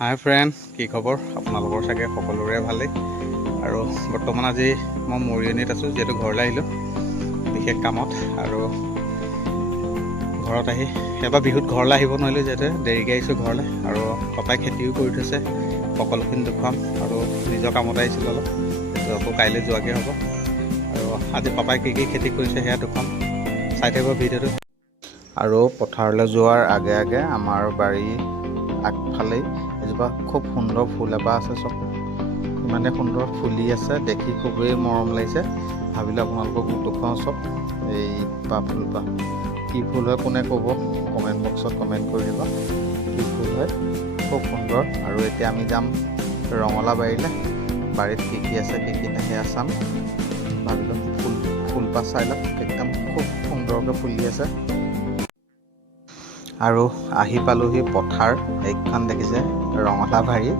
হাই friend, কি খবৰ? আপোনালোকৰ চাগে সকলোৰে ভালেই। আৰু বৰ্তমান আজি মই মৰিয়নিত আছোঁ, যিহেতু ঘৰলৈ আহিলোঁ বিশেষ কামত। আৰু ঘৰত আহি এবাৰ বিহুত ঘৰলৈ আহিব নোৱাৰিলোঁ, যিহেতু দেৰিকৈ আহিছোঁ ঘৰলৈ। আৰু পাপাই খেতিও কৰি থৈছে, সকলোখিনি দেখুৱাম। আৰু নিজৰ কামত আহিছিলোঁ অলপ, আকৌ কাইলৈ যোৱাকৈ হ'ব। আৰু আজি পাপাই কি কি খেতি কৰিছে সেয়া দেখুৱাম, চাই থাকিব ভিডিঅ'টো। আৰু পথাৰলৈ যোৱাৰ আগে আগে আমাৰ বাৰীৰ আগফালেই এজোপা খুব সুন্দৰ ফুল এপাহ আছে। চব ইমানে সুন্দৰ ফুলি আছে, দেখি খুবেই মৰম লাগিছে। ভাবিলোঁ আপোনালোকক দেখুৱাওঁ। চব এই ফুলপাহ কি ফুল হয় কোনে ক'ব, কমেণ্ট বক্সত কমেণ্ট কৰি দিব কি ফুল হয়। খুব সুন্দৰ। আৰু এতিয়া আমি যাম ৰঙালাও বাৰীলৈ। বাৰীত কি কি আছে কি কি নাই সেয়া চাম। ভাবিলোঁ ফুলপাহ চাই লওক, একদম খুব সুন্দৰকৈ ফুলি আছে। আৰু আহি পালোহি পথাৰ। এইখন দেখিছে ৰঙালাও বাৰী,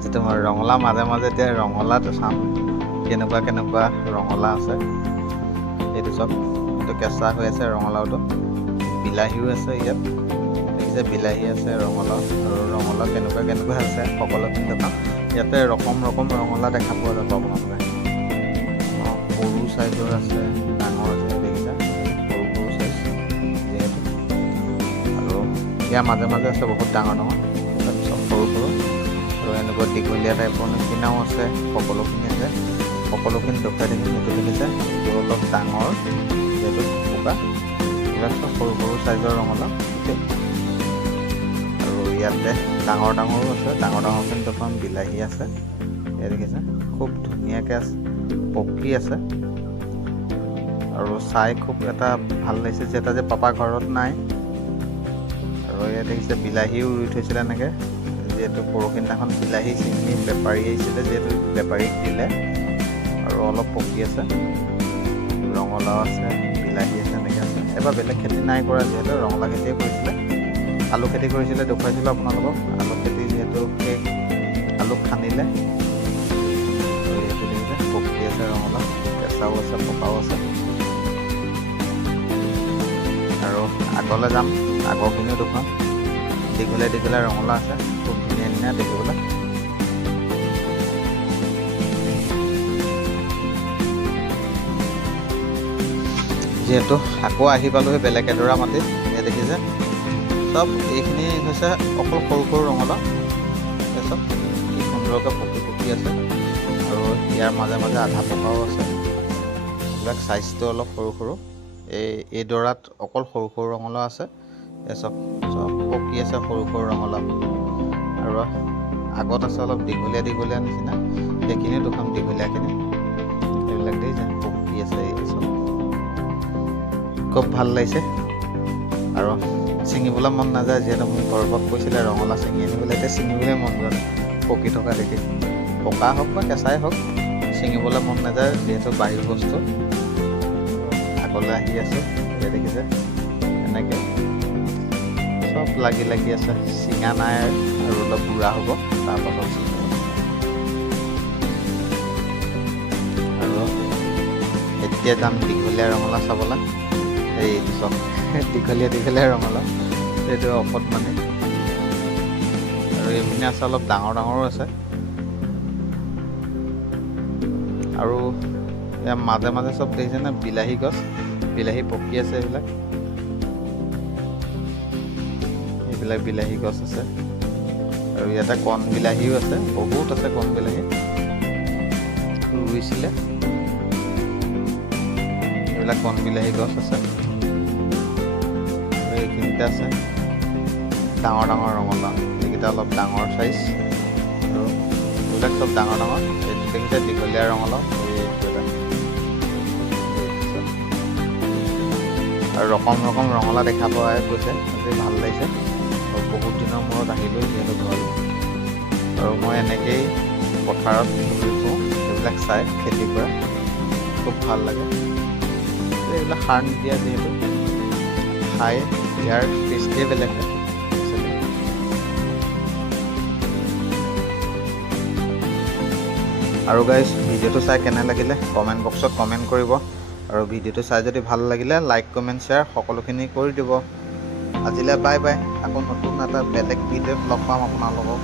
যিটো মই ৰঙালাও মাজে মাজে এতিয়া ৰঙালাওটো চাম কেনেকুৱা কেনেকুৱা ৰঙালাও আছে। এইটো চব এইটো কেঁচা হৈ আছে ৰঙালাওটো। বিলাহীও আছে ইয়াত, দেখিছে বিলাহী আছে, ৰঙালাও। আৰু ৰঙালাও কেনেকুৱা কেনেকুৱা আছে সকলোখিনি দেখাম। ইয়াতে ৰকম ৰকম ৰঙালাও দেখা পোৱা যাব আপোনালোকে। সৰু চাইজৰ আছে, ডাঙৰ আছে, দেখিছে সৰু সৰু চাইজ যিহেতু। আৰু ইয়াৰ মাজে মাজে আছে বহুত ডাঙৰ ডাঙৰ, তাৰপিছত সৰু সৰু। আৰু এনেকুৱা দীঘলীয়া টাইপৰ নিচিনাও আছে, সকলোখিনি আছে। সকলোখিনি দেখুৱাই থাকিম। এইটো দেখিছে এইটো অলপ ডাঙৰ, যিহেতু বোকা। এইবিলাক চব সৰু সৰু চাইজৰ ৰঙালাও। আৰু ইয়াতে ডাঙৰ ডাঙৰো আছে, ডাঙৰ ডাঙৰখিনি দেখুৱাম। বিলাহী আছে, এয়া দেখিছে খুব ধুনীয়াকৈ আছে, পকি আছে। আৰু চাই খুব এটা ভাল লাগিছে, যিহেতু আজি পাপা ঘৰত নাই। আৰু ইয়াত দেখিছে বিলাহীও ৰুই থৈছিলে এনেকৈ, যিহেতু পৰহিদিনাখন বিলাহী ছিঙি বেপাৰী আহিছিলে, যিহেতু বেপাৰীক দিলে। আৰু অলপ পকি আছে। ৰঙালাও আছে, বিলাহী আছে, এনেকৈ আছে। এবাৰ বেলেগ খেতি নাই কৰা, যিহেতু ৰঙালাও খেতিয়ে কৰিছিলে। আলু খেতি কৰিছিলে, দেখুৱাইছিলোঁ আপোনালোকক। আলু খেতি যিহেতু সেই আলু খান্দিলে। আৰু এইটো দেখিছে পকি আছে ৰঙালাও, কেঁচাও আছে পকাও আছে। আৰু আগলৈ যাম, আগৰখিনিও দেখুৱাম। দীঘলীয়া দীঘলীয়া ৰঙালাও আছে, খুব ধুনীয়া ধুনীয়া দেখিবলৈ। যিহেতু আকৌ আহি পালোহি বেলেগ এডৰা মাটিত। এয়া দেখিছে চব এইখিনি হৈছে অকল সৰু সৰু ৰঙালাও। চব কি সুন্দৰকৈ পকি পকি আছে। আৰু ইয়াৰ মাজে মাজে আধা পকাও আছে। এইবিলাক চাইজটো অলপ সৰু সৰু। এই ডৰাত অকল সৰু সৰু ৰঙালাও আছে। চব চব পকি আছে সৰু সৰু ৰঙালাও। আৰু আগত আছে অলপ দীঘলীয়া দীঘলীয়া নিচিনা, সেইখিনিও দেখুৱাম দীঘলীয়াখিনি। এইবিলাক দেখিছে পকি আছে, এই চব খুব ভাল লাগিছে। আৰু ছিঙিবলৈ মন নাযায়, যিহেতু মোৰ ঘৰৰ পৰা কৈছিলে ৰঙালাও ছিঙি আনিবলৈ। এতিয়া ছিঙিবলৈ মন যোৱা নাই, পকি থকা দেখি। পকা হওক বা কেঁচাই হওক, ছিঙিবলৈ মন নাযায়, যিহেতু বাৰীৰ বস্তু। আগলৈ আহি আছোঁ, এতিয়া দেখিছে এনেকৈ চব লাগি লাগি আছে। ছিঙা নাই আৰু অলপ বুঢ়া হ'ব, তাৰপাছত ছিঙিব। আৰু এতিয়া যাম দীঘলীয়া ৰঙালাও চাবলৈ। এইটো চব দীঘলীয়া দীঘলীয়া ৰঙালাও, এইটো ঔষধ মানে। আৰু এইপিনে আছে অলপ ডাঙৰ ডাঙৰো আছে। আৰু ইয়াৰ মাজে মাজে চব দেখিছে নে বিলাহী গছ, বিলাহী পকি আছে। এইবিলাক বিলাহী গছ আছে। আৰু ইয়াতে কণ বিলাহীও আছে, বহুত আছে কণ বিলাহী ৰুইছিলে। এইবিলাক কণ বিলাহী গছ আছে। এইখিনিতে আছে ডাঙৰ ডাঙৰ ৰঙালাও, এইকেইটা অলপ ডাঙৰ চাইজ। আৰু এইবিলাক চব ডাঙৰ ডাঙৰ। এইটো দেখিছে দীঘলীয়া ৰঙালাও, এইটো এটা। আৰু ৰকম ৰকম ৰঙালাও দেখা পোৱা গৈছে, আজি ভাল লাগিছে। আৰু বহুত দিনৰ মূৰত আহিলোঁ যিহেতু ঘৰলৈ। আৰু মই এনেকেই পথাৰত ঘূৰি ফুৰোঁ, এইবিলাক চাই খেতি কৰা খুব ভাল লাগে। এইবিলাক সাৰ নিদিয়া, যিহেতু খাই ইয়াৰ টেষ্টেই বেলেগ হয়। আৰু গাইজ, ভিডিঅ'টো চাই কেনে লাগিলে কমেণ্ট বক্সত কমেণ্ট কৰিব। আৰু ভিডিঅ'টো চাই যদি ভাল লাগিলে লাইক কমেণ্ট শ্বেয়াৰ সকলোখিনি কৰি দিব। আজিলৈ বাই বাই। আকৌ নতুন এটা বেলেগ ভিডিঅ'ত লগ পাম আপোনালোকক।